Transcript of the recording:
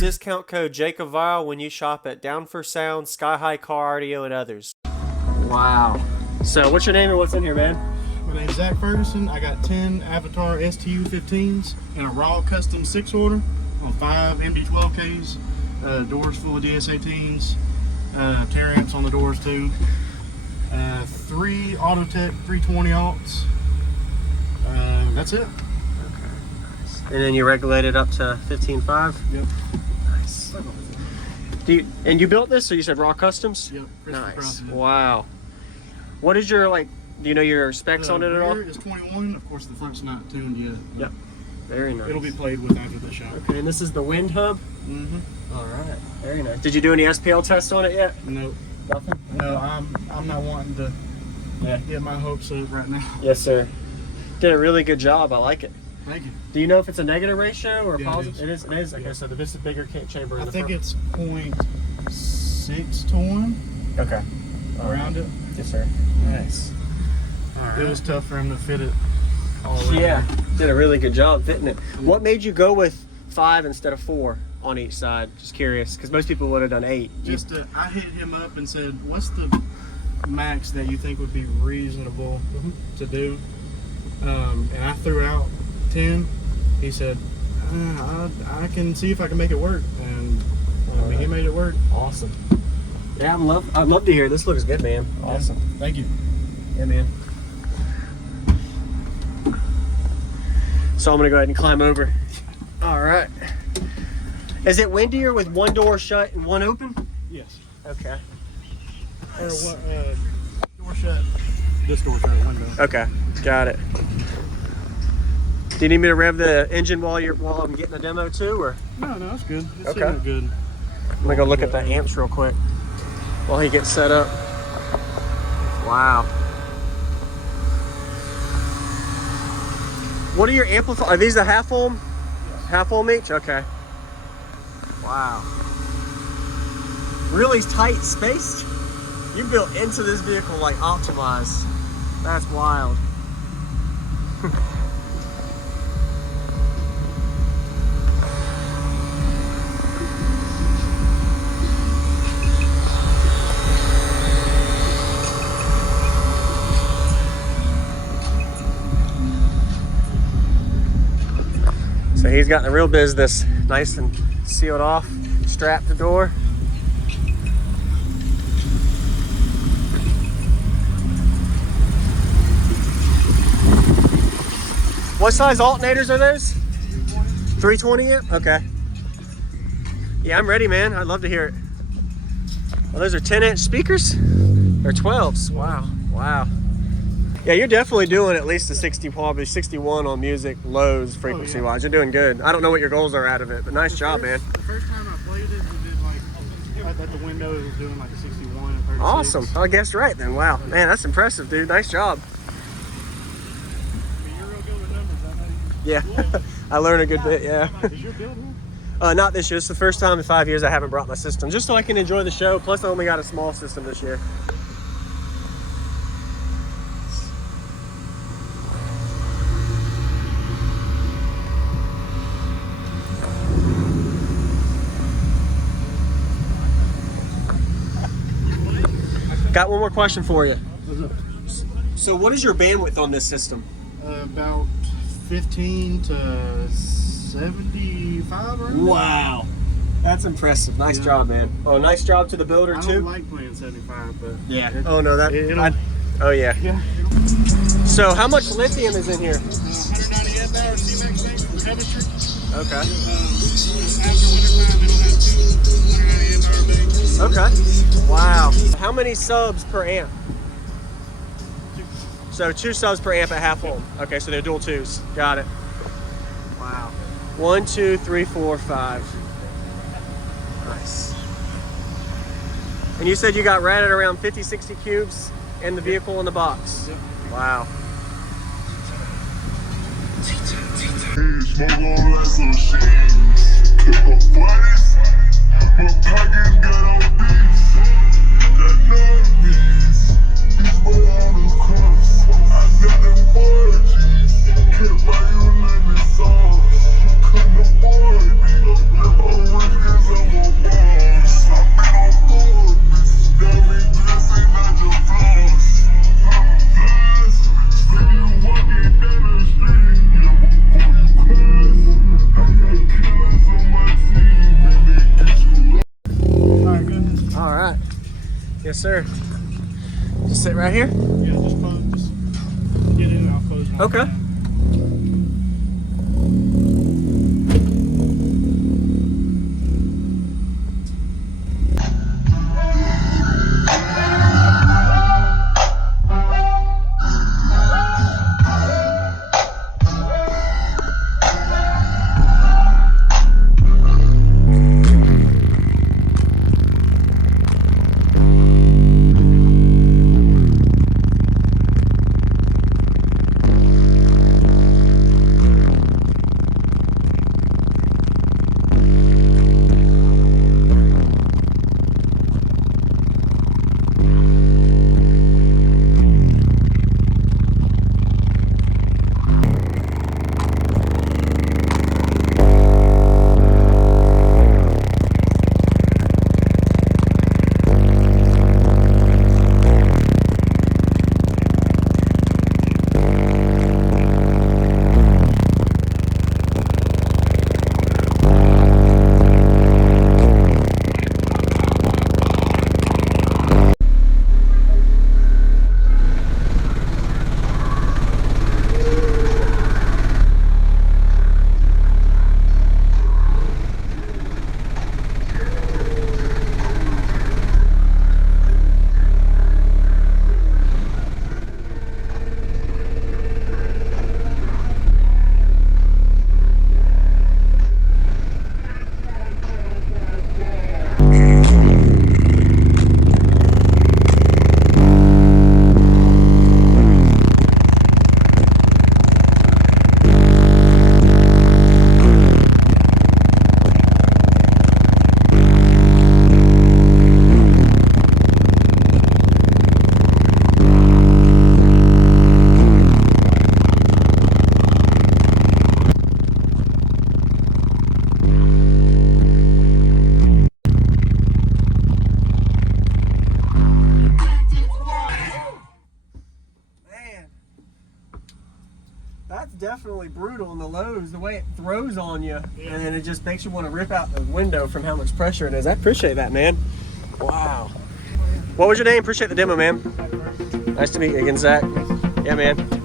discount code JACOBVILE when you shop at Down for Sound, Sky High Car Audio, and others. Wow. So what's your name and what's in here, man? My name's Zach Ferguson. I got 10 Avatar STU 15s and a raw custom 6-order on 5 MD12Ks. Doors full of DS18s. Tear amps on the doors too. 3 Autotech 320 aughts. That's it. And then you regulate it up to 15.5? Yep. Nice. And you built this, or you said raw customs? Yep. Nice. Wow. What is your, like, do you know your specs on it at all? The rear is 21. Of course, the front's not tuned yet. Yep. Very nice. It'll be played with after the shop. Okay, and this is the wind hub? Mm-hmm. All right. Very nice. Did you do any SPL tests on it yet? Nope. Nothing? No, I'm not wanting to get my hopes up right now. Yes, sir. Did a really good job. I like it. Thank you. Do you know if it's a negative ratio or a Yeah, positive? it is. It is? Okay, so this is a bigger chamber in I the think front. it's 0.6 to 1 Okay. around it. Yes, sir. Nice. It was tough for him to fit it all around. Yeah, did a really good job fitting it. What made you go with 5 instead of 4 on each side? Just curious, because most people would have done 8. I hit him up and said, what's the max that you think would be reasonable to do? And I threw out 10. He said, I can see if I can make it work. And he made it work. Awesome. Yeah, I'd love to hear it. This looks good, man. Awesome. Yeah, thank you. Yeah, man. So I'm gonna go ahead and climb over. All right. Is it windier with one door shut and one open? Yes. Okay. Or door shut. This door shut, window. Okay, got it. Do you need me to rev the engine while I'm getting the demo too, or? No, it's good. It's Okay. good. I'm gonna go look at the amps real quick while he gets set up. Wow. What are your amplifiers? Are these the half ohm? Yes. Half ohm each? Okay. Wow. Really tight spaced? You built into this vehicle like optimized. That's wild. So he's got the real business, nice and sealed off, strapped the door. What size alternators are those? 320 amp? Okay. Yeah, I'm ready, man. I'd love to hear it. Well, those are 10-inch speakers? They're 12s. Wow. Wow. Yeah, you're definitely doing at least a 60, probably 61 on music lows frequency-wise. You're doing good. I don't know what your goals are out of it, but nice job, man. The first time I played it, we did like, at the window, it was doing like a 61 and 36. Awesome. I guessed right then. Wow. Man, that's impressive, dude. Nice job. You're real good with numbers, I know. Yeah. I learned a good bit, yeah. Is your build here? Not this year. It's the first time in 5 years I haven't brought my system, just so I can enjoy the show. Plus, I only got a small system this year. Got one more question for you. So what is your bandwidth on this system? About 15 to 75 right now. Wow. That's impressive. Nice job, man. Oh, nice job to the builder, I too. don't like playing 75, but... Yeah. Oh, no, that... oh, yeah. Yeah. So how much lithium is in here? 190 amp-hour C-Max tank from Coventry. Okay. After wintertime, it'll have 2 190 amp-hour tanks. Okay. Wow. How many subs per amp? 2. So 2 subs per amp at half ohm. Okay, so they're dual 2s. Got it. Wow. 1, 2, 3, 4, 5. Nice. And you said you got ratted around 50, 60 cubes in the vehicle in the box. Yep. Wow. Can't buy you any sauce. Couldn't afford me. Yes, sir. Just sit right here? Yeah, just close. Just get in and I'll close it. Okay. That's definitely brutal in the lows, the way it throws on you, and then it just makes you want to rip out the window from how much pressure it is. I appreciate that, man. Wow. What was your name? Appreciate the demo, man. Nice to meet you again, Zach. Yeah, man.